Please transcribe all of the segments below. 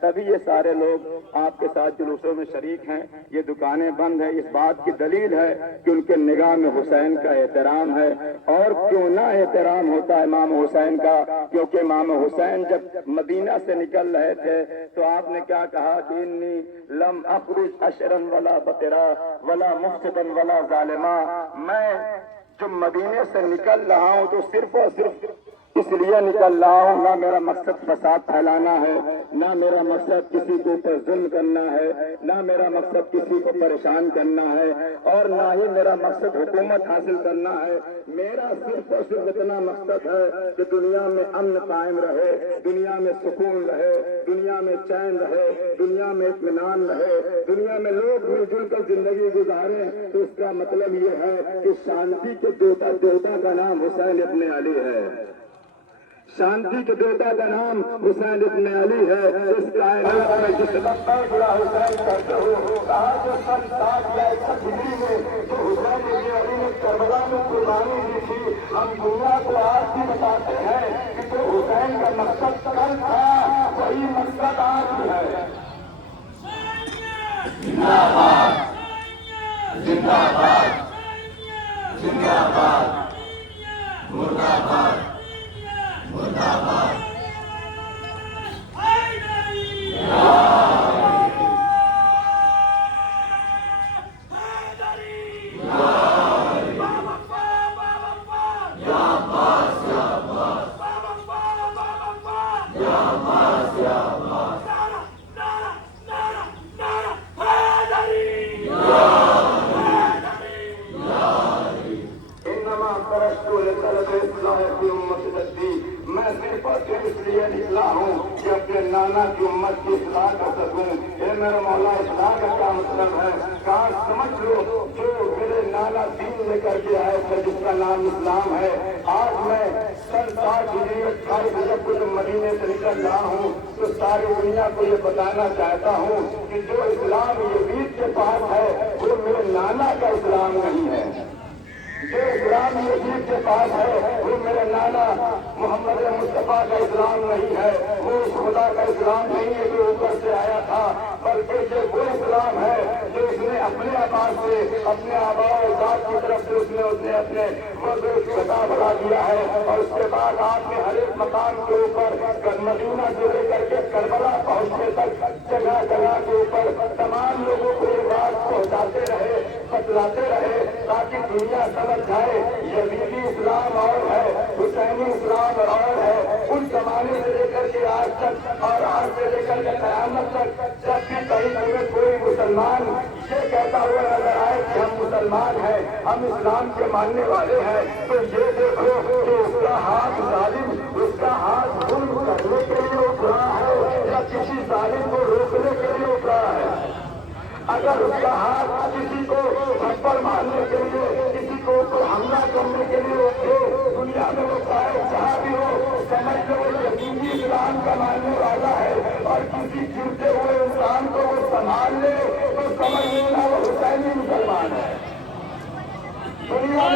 تبھی یہ سارے لوگ آپ کے ساتھ جلوسوں میں شریک ہیں. یہ دکانیں بند ہیں. اس بات کی دلیل ہے کہ ان کے نگاہ میں حسین کا احترام ہے. اور کیوں نہ احترام ہوتا ہے امام حسین کا؟ کیونکہ امام حسین جب مدینہ سے نکل رہے تھے تو آپ نے کیا کہا کہ انی لم اخرج اشرا ولا بطرا ولا مفسدا ولا ظالما. میں جو مدینے سے نکل رہا ہوں تو صرف اور صرف اس لیے نکل رہا ہوں، نہ میرا مقصد فساد پھیلانا ہے، نہ میرا مقصد کسی کے اوپر ظلم کرنا ہے، نہ میرا مقصد کسی کو پریشان کرنا ہے، اور نہ ہی میرا مقصد حکومت حاصل کرنا ہے. میرا صرف اور صرف اتنا مقصد ہے کہ دنیا میں امن قائم رہے، دنیا میں سکون رہے، دنیا میں چین رہے، دنیا میں اطمینان رہے، دنیا میں لوگ مل جل کر زندگی گزاریں. تو اس کا مطلب یہ ہے کہ شانتی کے دیوتا کا نام حسین ابن علی ہے. شانتی کے دیوتا کا نام حسین ابن علی ہے. اس کائنات میں جس وقت بڑا حسین کرتے ہو کہا جو سن 60 یا 61 ہجری میں جو حسین ابن علی نے کربلا میں قربانی دی تھی، ہم دنیا کو آج بھی بتاتے ہیں کہ جو حسین کا مقصد کل تھا وہی مقصد آج بھی ہے. زندہ باد، زندہ باد، زندہ باد، مردہ باد، مردہ باد. میں صرف اور صرف اس لیے نکلا ہوں کہ اپنے نانا کی امت کی اصلاح کر سکوں. اے میرا مولا، اصلاح کا کیا مطلب ہے؟ کہاں سمجھ لو جو میرے نانا دین لے کر کے آئے تھے جس کا نام اسلام ہے. آج میں سن 60 ہجری 28 رجب کو جب مدینے سے نکل رہا ہوں تو ساری دنیا کو یہ بتانا چاہتا ہوں کہ جو اسلام یزید کے پاس ہے وہ میرے نانا کا اسلام نہیں ہے. جو اسلام یزید کے پاس ہے وہ میرے نانا محمد مصطفیٰ کا اسلام نہیں ہے. وہ اس خدا کا اسلام نہیں ہے جو اوپر سے آیا تھا، بلکہ یہ وہ اسلام ہے جو اس نے اپنے آباد سے، اپنے آباء و اجداد کی طرف سے اس نے اپنے مذہب خدا بڑھا دیا ہے. اور اس کے بعد آپ نے ہر ایک مقام کے اوپر مدینہ سے لے کر کے کربلا پہنچنے تک جگہ جگہ کے اوپر تمام لوگوں کو یہ بات پہنچاتے رہے، بتلاتے رہے تاکہ دنیا سمجھ جائے یزیدی اسلام اور ہے، حسینی اسلام اور ہے. اس زمانے سے لے کر کے آج تک اور آج سے لے کر کے قیامت تک جب بھی کہیں تمہیں کوئی مسلمان یہ کہتا ہوا نظر آئے کہ ہم مسلمان ہیں، ہم اسلام کے ماننے والے ہیں، تو یہ دیکھو کہ اس کا ہاتھ ظالم، اس کا ہاتھ ظلم کرنے کے لیے اٹھ رہا ہے یا کسی ظالم کو روکنے کے لیے اٹھ رہا ہے. اگر اس کا ہاتھ کسی کو تھپڑ مارنے کے لیے، کسی کو حملہ کرنے کے لیے اٹھے دنیا میں وہ چاہے جہاں بھی ہو، سمجھ لو یزیدی اسلام کا ماننے والا ہے. اور کسی گرتے ہوئے انسان کو وہ سنبھال لے تو سمجھ لینا وہ حسینی مسلمان ہے. دنیا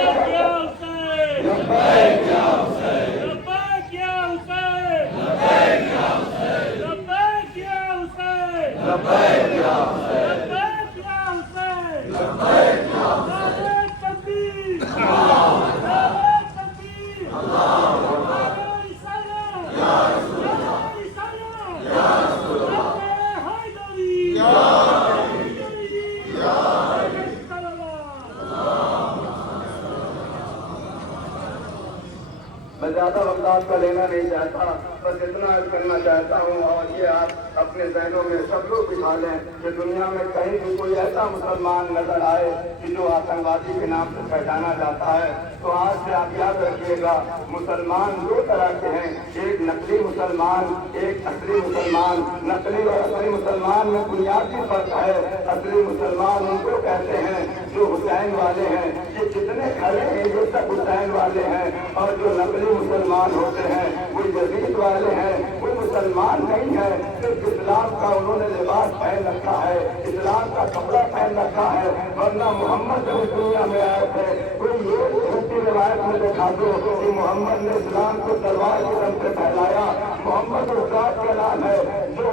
میں زیادہ وقت آپ کا لینا نہیں چاہتا، بس اتنا کرنا چاہتا ہوں اور یہ آپ اپنے ذہنوں میں سب لوگ بٹھا لیں کہ دنیا میں کہیں بھی کوئی ایسا مسلمان نظر آئے کہ جو آتنکوادی کے نام سے پہچانا جاتا ہے تو آج سے آپ یاد رکھیے گا مسلمان دو طرح کے ہیں، ایک نقلی مسلمان، ایک اصلی مسلمان. نقلی اور اصلی مسلمان میں بنیادی فرق ہے. اصلی مسلمان ان کو کہتے ہیں جو حسین والے ہیں، یہ جتنے کھڑے ہیں یہ سب حسین والے ہیں. اور جو نقلی مسلمان ہوتے ہیں وہ یزید والے ہیں، وہ مسلمان نہیں ہے، صرف اسلام کا انہوں نے لباس پہن رکھا ہے، اسلام کا کپڑا پہن رکھا ہے. ورنہ محمد جب اس دنیا میں آئے تھے کوئی یہ جھوٹی روایت میں دکھا دو کہ محمد نے اسلام کو تلوار کے دم سے پھیلایا. محمد اس ذات کا نام ہے جو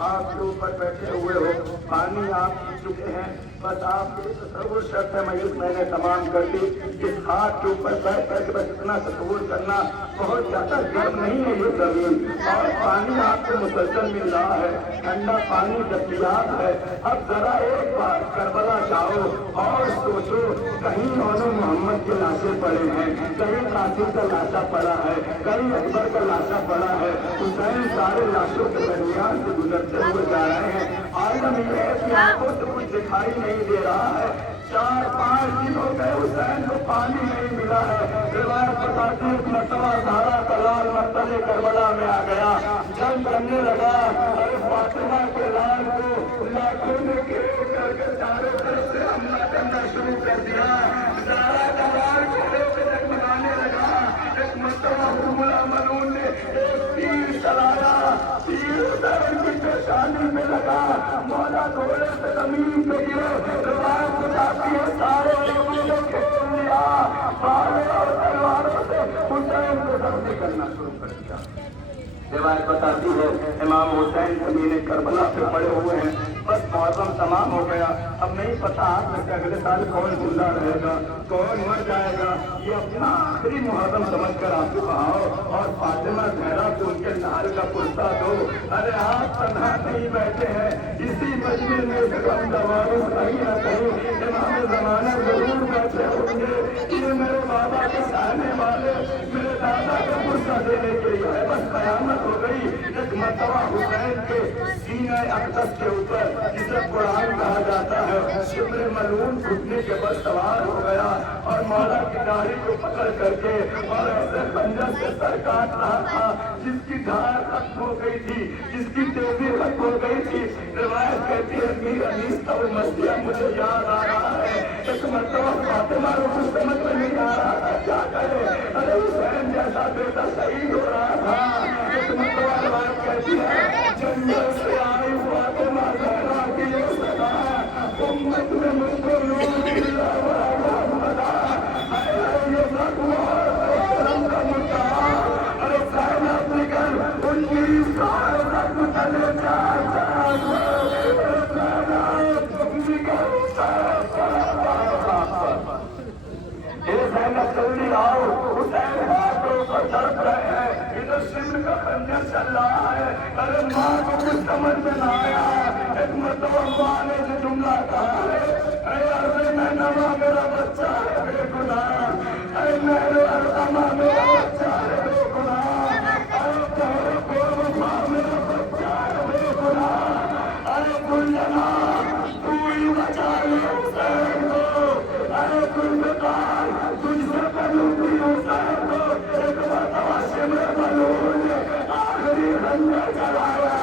آپ کے اوپر بیٹھے ہوئے ہو، پانی آپ پی چکے ہیں، بس آپ کی تصور شرط ہے میں نے تمام کر دی. اس ہاتھ کے اوپر بیٹھ کر کے بس اتنا تصور کرنا، بہت زیادہ گرم نہیں ہے یہ زمین، اور پانی آپ کو مسلسل مل رہا ہے، ٹھنڈا پانی دستیاب ہے. اب ذرا ایک بار کربلا جاؤ اور سوچو، کہیں انہوں محمد کے لاشیں پڑے ہیں، کہیں قاسم کا لاشا پڑا ہے، کہیں اکبر کا لاشا پڑا ہے. حسین سارے لاشوں کے درمیان سے گزرتے ہوئے جا رہے ہیں. عالم یہ ہے کہ آنکھوں سے کچھ دکھائی نہیں دے رہا ہے. 4-5 دن ہو گئے حسین کو پانی نہیں ملا ہے. روایت بتاتی ہے مرتبہ سارا کلال مرتبہ کربلا میں آ گیا، جنگ کرنے لگا. ارے فاطمہ کے لال کو لاکھوں نے گھیر کر کے چاروں طرف سے حملہ کرنا شروع کر دیا. سارا کلال کھڑے سے جگمگانے لگا. ایک مرتبہ حرملہ ملعون نے ایک تیر چلایا، تیر حسین کی پیشانی میں لگا، مولا گھوڑے سے زمین پہ گرے. روایت بتاتی ہے سارے لوگوں نے کھیل لیا، بھالے اور تلواروں سے حسین کو زخمی کرنا شروع کر دیا. روایت بتاتی ہے امام حسین زمین کربلا پہ پڑے ہوئے ہیں. بس محرم تمام ہو گیا. اب نہیں پتا آپ میں کہ اگلے سال کون زندہ رہے گا، کون مر جائے گا. یہ اپنا آخری محرم سمجھ کر آپ کو بہاؤ اور فاطمہ زہرا کو ان کے لال کا کرتا دو. ارے آپ تنہا نہیں بیٹھے ہیں، اسی مجلس میں غم گواروں کہیں نہ کہیں امام زمانہ ضرور بیٹھے ہوں گے. یہ میرے بابا کے چاہنے والے میرے دادا کا کرتا دینے کے لیے ہے. بس قیامت ہو گئی. ایک مرتبہ حسین کے سینہ اقدس کے اوپر جسے قرآن کہا جاتا ہے، شبر ملعون گھٹنے کے بس سوار ہو گیا اور مولا کی داڑھی کو پکڑ کر کے اور ایسے خنجر سے سر کاٹ رہا تھا جس کی دھار ختم ہو گئی تھی، جس کی تیزی ختم ہو گئی تھی. روایت کہتی ہے میر انیس کا وہ مسئلہ مجھے یاد آ رہا ہے. ایک مرتبہ فاطمہ کو کچھ سمجھ میں نہیں آ رہا تھا کیا کرے. ارے حسین جیسا بیٹا شہید ہو رہا تھا. ایک مرتبہ روایت کہتی ہے جنگل سے آئی فاطمہ زہرا کی یہ صدا، امت میں مجھ کو نور اللہ محمد یہ زخم اور کرم کا مدعا. ارے زینب نکل 19 سال زخم تلے چار زینب جلدی آؤ، حسین ہاتھوں پر تڑپ رہے ہیں، ادھر شمر کا خنجر چل رہا ہے. ارے ماں کو کچھ سمجھ میں نہ آیا. ایک مرتبہ ماں نے جو جملہ کہا ہے، اے عرض میں نواں میرا بچہ ہے بے گناہ، اے میرے ارحمہ میرا بچہ ہے بے گناہ، اے تیرے کو ماں میرا بچہ ہے بے گناہ، اے گلجنا تو ہی بچا لے حسین کو، اے گلبکار تجھ سے پلوٹی حسین کو. ایک مرتبہ شمر ملعون نے آخری خنجر چلایا،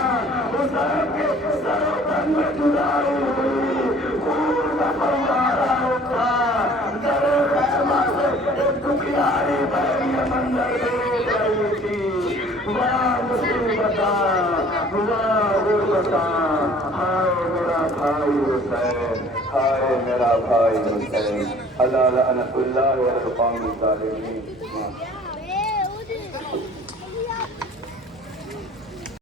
حسین کے سر و تن میں جدائی ہوئی، خون کا فوارہ اٹھا. درے خیمہ سے ایک دکھیاری بہن یہ منظر دیکھ رہی تھی. واہ مصیبتاں، واہ غربتاں، ہائے میرا بھائی حسین، ہائے میرا بھائی حسین. اللہ لعنت اللہ علی القوم الظالمین.